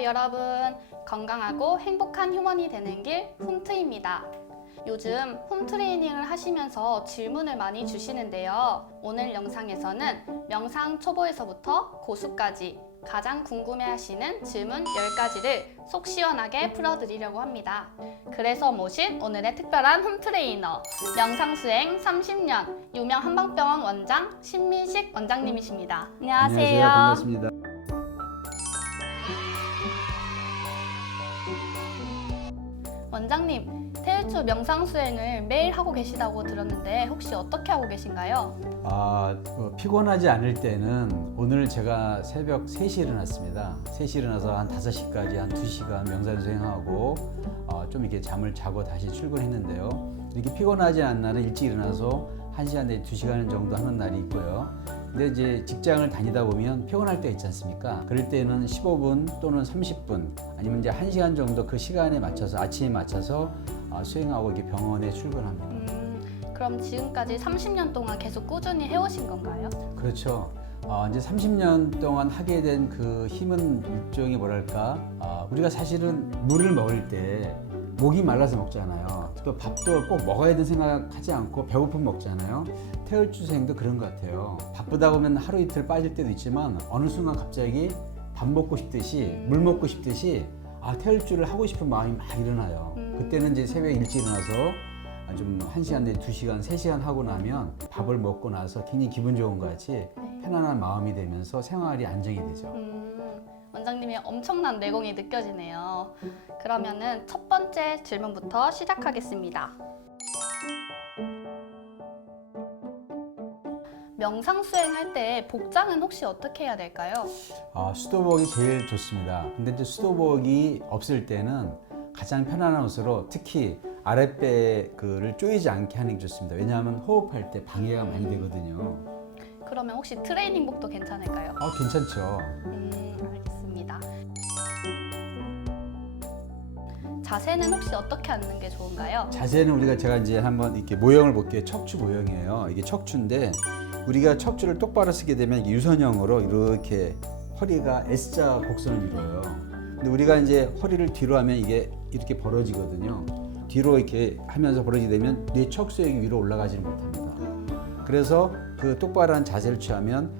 안녕하세요 여러분. 건강하고 행복한 휴먼이 되는 길 홈트입니다. 요즘 홈트레이닝을 하시면서 질문을 많이 주시는데요. 오늘 영상에서는 명상 초보에서부터 고수까지 가장 궁금해하시는 질문 10가지를 속 시원하게 풀어드리려고 합니다. 그래서 모신 오늘의 특별한 홈트레이너, 명상수행 30년 유명 한방병원 원장 신민식 원장님이십니다. 안녕하세요. 반갑습니다. 원장님, 태일주 명상수행을 매일 하고 계시다고 들었는데 혹시 어떻게 하고 계신가요? 피곤하지 않을 때는 오늘 제가 새벽 3시에 일어났습니다. 3시에 일어나서 한 5시까지 한 2시간 명상수행하고 좀 이렇게 잠을 자고 다시 출근했는데요. 이렇게 피곤하지 않은 날은 일찍 일어나서 1시간 내지 2시간 정도 하는 날이 있고요. 근데 이제 직장을 다니다 보면 피곤할 때 있지 않습니까? 그럴 때는 15분 또는 30분 아니면 이제 1시간 정도 그 시간에 맞춰서 아침에 맞춰서 수행하고 이렇게 병원에 출근합니다. 그럼 지금까지 30년 동안 계속 꾸준히 해오신 건가요? 그렇죠. 이제 30년 동안 하게 된 그 힘은 일종의 뭐랄까, 우리가 사실은 물을 먹을 때 목이 말라서 먹잖아요. 또 밥도 꼭 먹어야 되는 생각하지 않고 배고프면 먹잖아요. 태울주생도 그런 것 같아요. 바쁘다 보면 하루 이틀 빠질 때도 있지만 어느 순간 갑자기 밥 먹고 싶듯이 물 먹고 싶듯이 태울주를 하고 싶은 마음이 막 일어나요. 그때는 이제 새벽에 일찍 일어나서 좀 1시간 내지 2시간, 3시간 하고 나면 밥을 먹고 나서 굉장히 기분 좋은 것 같이 편안한 마음이 되면서 생활이 안정이 되죠. 원장님의 엄청난 내공이 느껴지네요. 그러면은 첫 번째 질문부터 시작하겠습니다. 명상 수행할 때 복장은 혹시 어떻게 해야 될까요? 수도복이 제일 좋습니다. 근데 이제 수도복이 없을 때는 가장 편안한 옷으로 특히 아랫배를 조이지 않게 하는 게 좋습니다. 왜냐하면 호흡할 때 방해가 많이 되거든요. 그러면 혹시 트레이닝복도 괜찮을까요? 괜찮죠. 알겠습니다. 자세는 혹시 어떻게 앉는 게 좋은가요? 자세는 제가 이제 한번 이렇게 모형을 볼게요. 척추 모형이에요. 이게 척추인데 우리가 척추를 똑바로 쓰게 되면 이게 유선형으로 이렇게 허리가 S자 곡선을 이루어요. 근데 우리가 이제 허리를 뒤로 하면 이게 이렇게 벌어지거든요. 뒤로 이렇게 하면서 벌어지게 되면 뇌 척수액이 위로 올라가지는 못합니다. 그래서 그 똑바로한 자세를 취하면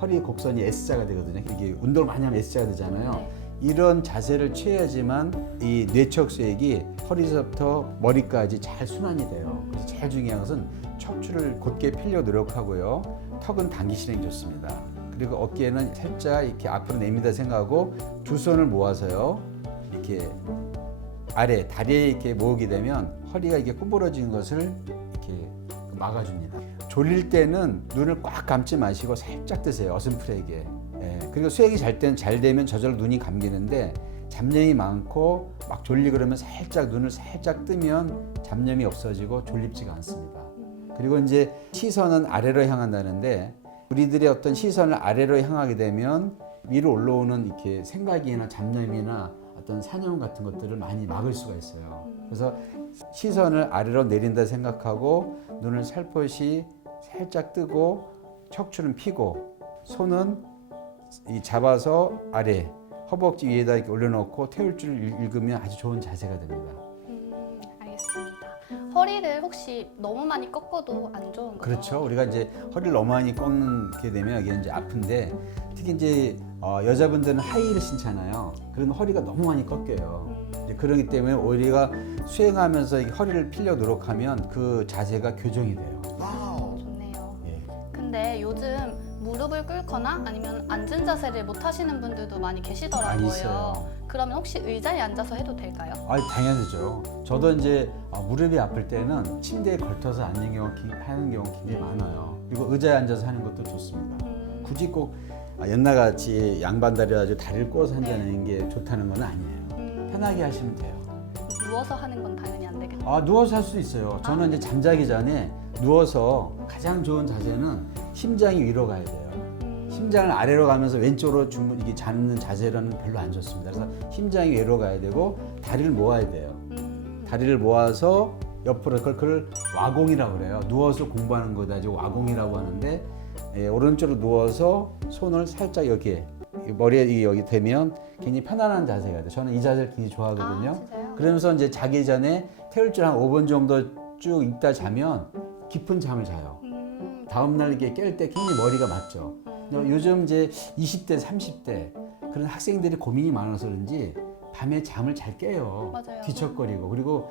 허리 곡선이 S자가 되거든요. 이게 운동을 많이 하면 S자가 되잖아요. 네. 이런 자세를 취해야지만 이 뇌척수액이 허리서부터 머리까지 잘 순환이 돼요. 그래서 제일 중요한 것은 척추를 곧게 펴려 노력하고요. 턱은 당기시는 게 좋습니다. 그리고 어깨는 살짝 이렇게 앞으로 내민다 생각하고 두 손을 모아서요. 이렇게 아래 다리에 이렇게 모으게 되면 허리가 이게 구부러지는 것을 이렇게 막아줍니다. 졸릴 때는 눈을 꽉 감지 마시고 살짝 뜨세요. 어슴푸레게. 그리고 수액이 잘 되면 저절로 눈이 감기는데 잡념이 많고 막 졸리고 그러면 눈을 살짝 뜨면 잡념이 없어지고 졸립지가 않습니다. 그리고 이제 시선은 아래로 향한다는데 우리들의 어떤 시선을 아래로 향하게 되면 위로 올라오는 이렇게 생각이나 잡념이나 어떤 사념 같은 것들을 많이 막을 수가 있어요. 그래서 시선을 아래로 내린다 생각하고 눈을 살포시 살짝 뜨고 척추는 피고 손은 잡아서 아래 허벅지 위에다 이렇게 올려놓고 태울줄을 읽으면 아주 좋은 자세가 됩니다. 알겠습니다. 허리를 혹시 너무 많이 꺾어도 안 좋은 거죠? 그렇죠. 우리가 이제 허리를 너무 많이 꺾게 되면 이게 이제 아픈데 특히 이제 여자분들은 하이힐을 신잖아요. 그러면 허리가 너무 많이 꺾여요. 이제 그러기 때문에 우리가 수행하면서 이 허리를 피려 노력하면 그 자세가 교정이 돼요. 좋네요. 예. 근데 요즘 무릎을 꿇거나 아니면 앉은 자세를 못 하시는 분들도 많이 계시더라고요. 많이 있어요. 그러면 혹시 의자에 앉아서 해도 될까요? 당연하죠. 저도 이제 무릎이 아플 때는 침대에 걸터서 하는 경우 굉장히 많아요. 그리고 의자에 앉아서 하는 것도 좋습니다. 굳이 꼭 옛날같이 양반다리 가지고 다리를 꼬아서 앉는 게 좋다는 건 아니에요. 편하게 하시면 돼요. 누워서 하는 건 당연히 안 되겠죠? 누워서 할 수도 있어요. 저는 이제 잠자기 전에 누워서 가장 좋은 자세는 심장이 위로 가야 돼요. 심장을 아래로 가면서 왼쪽으로 이게 잡는 자세로는 별로 안 좋습니다. 그래서 심장이 위로 가야 되고 다리를 모아야 돼요. 다리를 모아서 옆으로 그걸 와공이라고 그래요. 누워서 공부하는 거다. 와공이라고 하는데 오른쪽으로 누워서 손을 살짝 여기에 머리에 여기 대면 굉장히 편안한 자세가 돼요. 저는 이 자세를 굉장히 좋아하거든요. 아, 진짜요? 그러면서 이제 자기 전에 태울줄 한 5분 정도 쭉 있다 자면 깊은 잠을 자요. 다음날 이렇게 깰 때 굉장히 머리가 맑죠. 요즘 이제 20대, 30대 그런 학생들이 고민이 많아서 그런지 밤에 잠을 잘 깨요. 맞아요. 뒤척거리고 그리고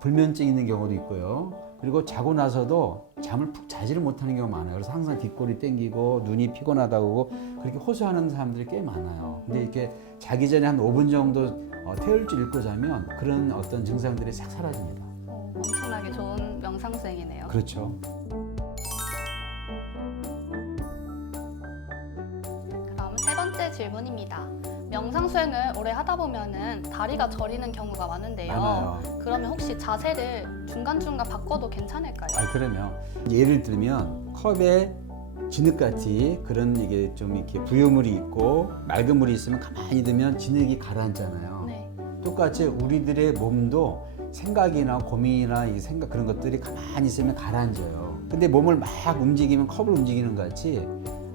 불면증 있는 경우도 있고요. 그리고 자고 나서도 잠을 푹 자지를 못하는 경우가 많아요. 그래서 항상 뒷골이 땡기고 눈이 피곤하다고 그렇게 호소하는 사람들이 꽤 많아요. 근데 이렇게 자기 전에 한 5분 정도 태울줄 읽고 자면 그런 어떤 증상들이 싹 사라집니다. 엄청나게 좋은 명상 수행이네요. 그렇죠. 그럼 세 번째 질문입니다. 명상 수행을 오래 하다 보면은 다리가 저리는 경우가 많은데요. 많아요. 그러면 혹시 자세를 중간중간 바꿔도 괜찮을까요? 그러면 예를 들면 컵에 진흙같이 그런 이게 좀 이렇게 부유물이 있고 맑은 물이 있으면 가만히 두면 진흙이 가라앉잖아요. 네. 똑같이 우리들의 몸도 생각이나 고민이나 이 생각 그런 것들이 가만히 있으면 가라앉아요. 근데 몸을 막 움직이면 컵을 움직이는 것 같이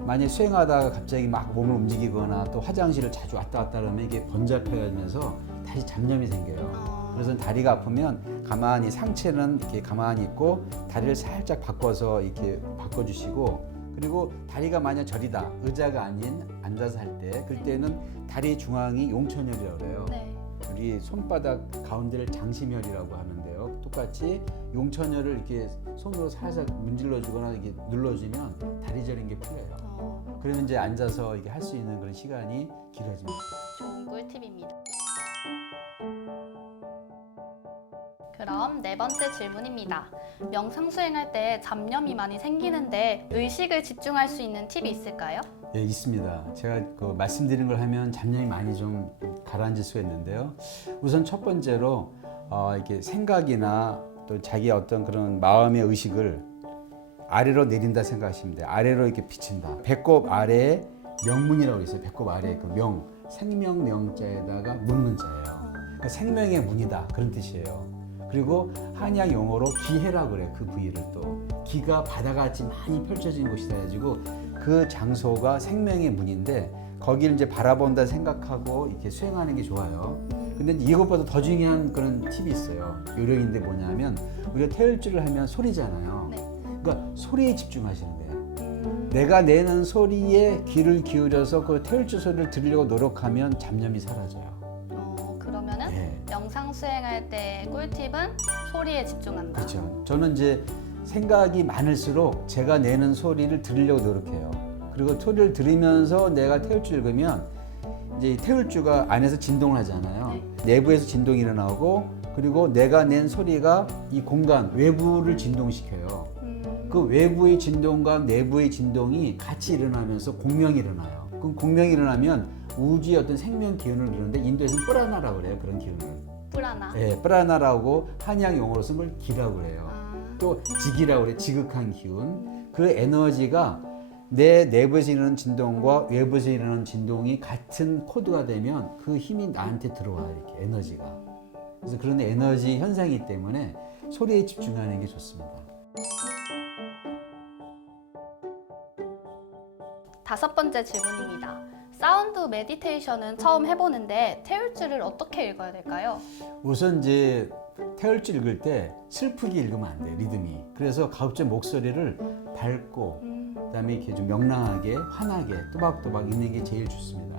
만약에 수행하다가 갑자기 막 몸을 움직이거나 또 화장실을 자주 왔다 갔다 하면 이게 번잡해지면서 다시 잡념이 생겨요. 그래서 다리가 아프면 가만히 상체는 이렇게 가만히 있고 다리를 살짝 바꿔서 이렇게 바꿔주시고 그리고 다리가 만약 저리다 의자가 아닌 앉아서 할 때 그때는 다리 중앙이 용천혈이라고 그래요. 네. 우리 손바닥 가운데를 장심혈이라고 하는데요. 똑같이 용천혈을 이렇게 손으로 살살 문질러 주거나 이렇게 눌러주면 다리 저린 게 풀려요. 그러면 이제 앉아서 이게 할 수 있는 그런 시간이 길어집니다. 좋은 꿀팁입니다. 그럼 네 번째 질문입니다. 명상 수행할 때 잡념이 많이 생기는데 의식을 집중할 수 있는 팁이 있을까요? 예, 있습니다. 제가 그 말씀드린 걸 하면 잡념이 많이 좀 가라앉을 수가 있는데요. 우선 첫 번째로 이렇게 생각이나 또 자기의 어떤 그런 마음의 의식을 아래로 내린다 생각하시면 돼요. 아래로 이렇게 비친다. 배꼽 아래에 명문이라고 있어요. 배꼽 아래에 그 명, 생명명자에다가 문문자예요. 그러니까 생명의 문이다 그런 뜻이에요. 그리고 한약 용어로 기해라고 그래요. 그 부위를 또 기가 바다같이 많이 펼쳐진 곳이다 해가지고 그 장소가 생명의 문인데 거기를 이제 바라본다 생각하고 이렇게 수행하는 게 좋아요. 근데 이것보다 더 중요한 그런 팁이 있어요. 요령인데 뭐냐면 우리가 태울줄을 하면 소리잖아요. 네. 그러니까 소리에 집중하시는 거예요. 내가 내는 소리에 귀를 기울여서 그 태울줄 소리를 들으려고 노력하면 잡념이 사라져요. 그러면은 네. 명상 수행할 때 꿀팁은 소리에 집중한다. 그렇죠. 저는 이제 생각이 많을수록 제가 내는 소리를 들으려고 노력해요. 그리고 소리를 들으면서 내가 태울줄 읽으면 이제 태울줄가 안에서 진동을 하잖아요. 네. 내부에서 진동이 일어나고 그리고 내가 낸 소리가 이 공간 외부를 진동시켜요. 그 외부의 진동과 내부의 진동이 같이 일어나면서 공명이 일어나요. 그럼 공명이 일어나면 우주의 어떤 생명 기운을 이루는데 인도에서는 뿌라나라고 그래요. 그런 기운을. 뿌라나. 네, 뿌라나라고 한약 용어로 쓴 걸 기라고 그래요. 또 지기라고 그래. 지극한 기운. 그 에너지가 내 내부에서 일어나는 진동과 외부에서 일어나는 진동이 같은 코드가 되면 그 힘이 나한테 들어와요. 이렇게 에너지가. 그래서 그런 에너지 현상이기 때문에 소리에 집중하는 게 좋습니다. 다섯 번째 질문입니다. 사운드 메디테이션은 처음 해보는데 태울줄을 어떻게 읽어야 될까요? 우선 이제 태울줄 읽을 때 슬프게 읽으면 안 돼요. 리듬이. 그래서 가급적 목소리를 밝고 그다음에 이렇게 좀 명랑하게 환하게 또박또박 읽는 게 제일 좋습니다.